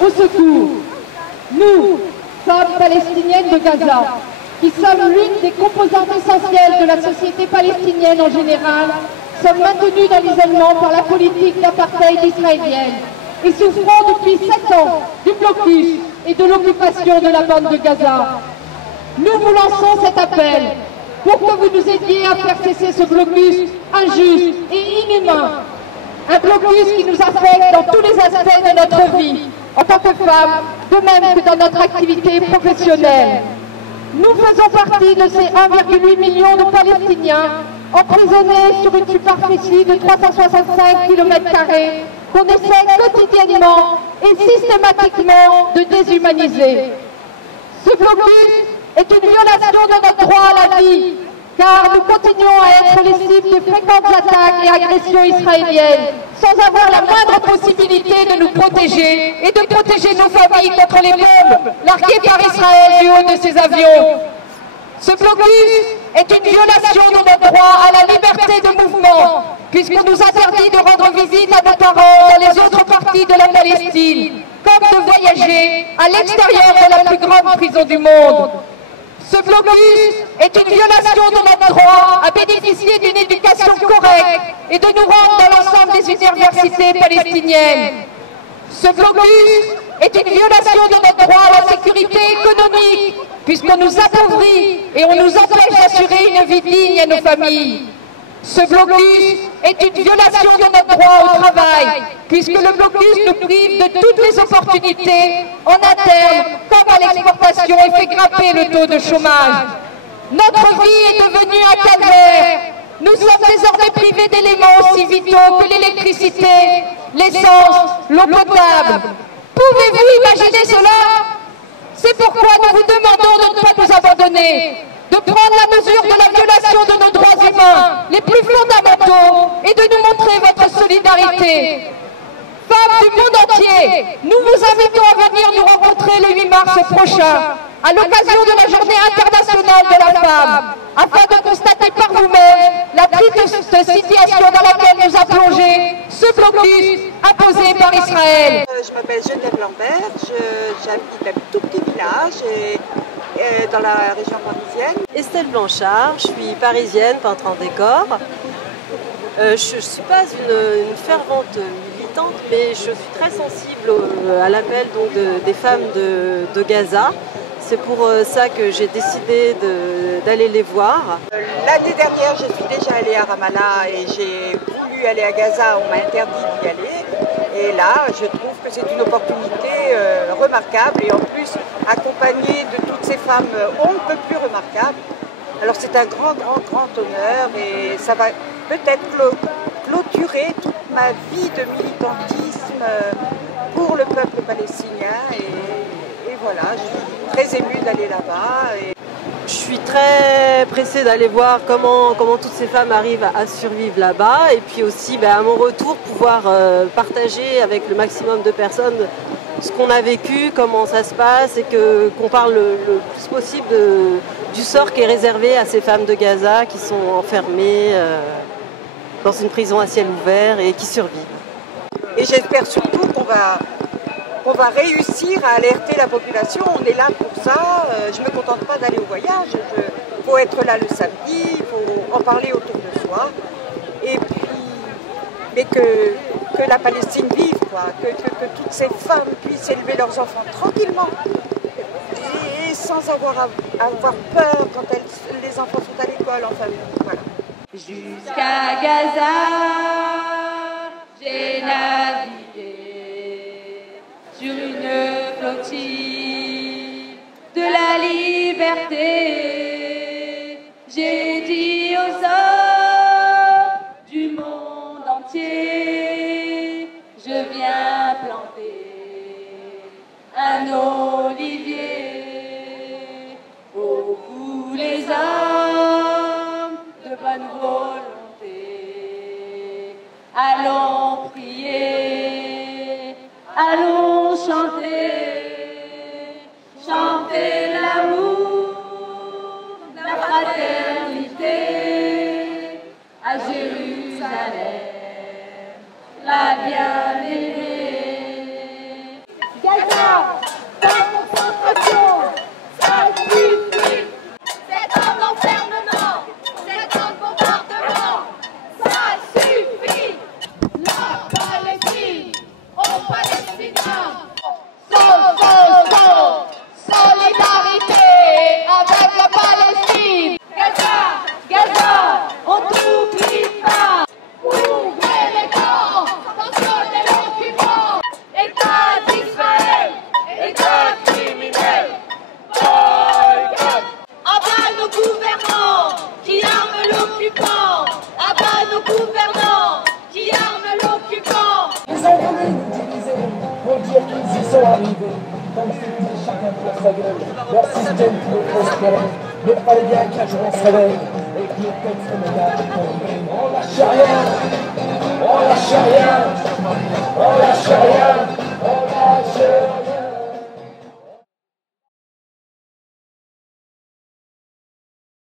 au secours. Nous, femmes palestiniennes de Gaza, qui sommes l'une des composantes essentielles de la société palestinienne en général, sommes maintenues dans l'isolement par la politique d'apartheid israélienne et souffrons depuis 7 ans du blocus et de l'occupation de la bande de Gaza. Nous vous lançons cet appel pour que vous nous aidiez à faire cesser ce blocus injuste et inhumain. Un blocus qui nous affecte dans tous les aspects de notre vie, en tant que femmes, de même que dans notre activité professionnelle. Nous faisons partie de ces 1,8 million de Palestiniens emprisonnés sur une superficie de 365 km² qu'on essaie quotidiennement et systématiquement de déshumaniser. Ce blocus est une violation de notre droit à la vie, car nous continuons à être les cibles de fréquentes attaques et agressions israéliennes, sans avoir la moindre possibilité de nous protéger et de protéger nos familles contre les bombes larguées par Israël du haut de ses avions. Ce blocus est une violation de notre droit à la liberté de mouvement, puisqu'on nous interdit de rendre visite à nos parents dans les autres parties de la Palestine, comme de voyager à l'extérieur de la plus grande prison du monde. Ce blocus est une violation de notre droit à bénéficier d'une éducation correcte et de nous rendre dans l'ensemble des universités palestiniennes. Ce blocus est une violation de notre droit à la sécurité économique, puisqu'on nous appauvrit et on nous empêche d'assurer une vie digne à nos familles. Ce blocus est une violation de notre droit au travail, puisque le blocus nous prive de toutes les opportunités en interne comme à l'exportation et fait grimper le taux de chômage. Notre vie est devenue un calvaire. Nous sommes désormais privés d'éléments aussi vitaux que l'électricité, l'essence, l'eau potable. Pouvez-vous imaginer cela? C'est pourquoi nous vous demandons de ne pas nous abandonner, de prendre la mesure de la violation de nos droits humains les plus fondamentaux et de nous montrer votre solidarité. Femmes du monde entier, nous vous invitons à venir nous rencontrer le 8 mars prochain, à l'occasion de la Journée internationale de la femme, afin de constater par vous-même la triste situation dans laquelle nous a plongé ce blocus imposé par Israël. Je m'appelle Geneviève Lambert, j'habite un tout petit village dans la région parisienne. Estelle Blanchard, je suis parisienne, peintre en décor. Je ne suis pas une fervente militante, mais je suis très sensible à l'appel des femmes de Gaza. C'est pour ça que j'ai décidé d'aller les voir. L'année dernière, je suis déjà allée à Ramallah et j'ai voulu aller à Gaza, on m'a interdit d'y aller. Et là, je trouve que c'est une opportunité remarquable et en plus accompagnée de toutes ces femmes on ne peut plus remarquables. Alors c'est un grand honneur et ça va peut-être clôturer toute ma vie de militantisme pour le peuple palestinien et voilà, je suis très émue d'aller là-bas. Je suis très pressée d'aller voir comment toutes ces femmes arrivent à survivre là-bas et puis aussi à mon retour pouvoir partager avec le maximum de personnes ce qu'on a vécu, comment ça se passe et qu'on parle le plus possible du sort qui est réservé à ces femmes de Gaza qui sont enfermées dans une prison à ciel ouvert et qui survivent. Et j'espère surtout qu'on va réussir à alerter la population. On est là pour ça. Je ne me contente pas d'aller au voyage. Il faut être là le samedi, il faut en parler autour de soi. Et puis, mais que la Palestine vive, quoi. Que toutes ces femmes puissent élever leurs enfants tranquillement et sans avoir peur quand les enfants sont à l'école, en famille. Voilà. Jusqu'à Gaza, j'ai navigué sur une flottille de la liberté. J'ai dit aux hommes du monde entier, je viens planter un olivier. Oh, vous les hommes de bonne volonté, allons prier, allons chanter l'amour, la fraternité à Jérusalem, la bien-aimée. Gaza Gaza, fin de concentration, ça suffit. C'est un enfermement, c'est un bombardement, ça suffit. La Palestine, aux Palestiniens, solidarité avec la Palestine. Gaza, Gaza, on t'oublie pas. Ouvrez les camps, sanctionnez l'occupant. État d'Israël, État criminel. Boycott. Abat nos gouvernants qui arment l'occupant. Abat nos gouvernants qui arment l'occupant. Ils ont voulu nous diviser pour dire qu'ils y sont arrivés. Comme c'était chacun pour sa gueule, leur système pouvait prospérer. Mais il fallait bien qu'un jour on se réveille et que les textes mondiales tombent. On lâche rien, on lâche rien, on lâche rien.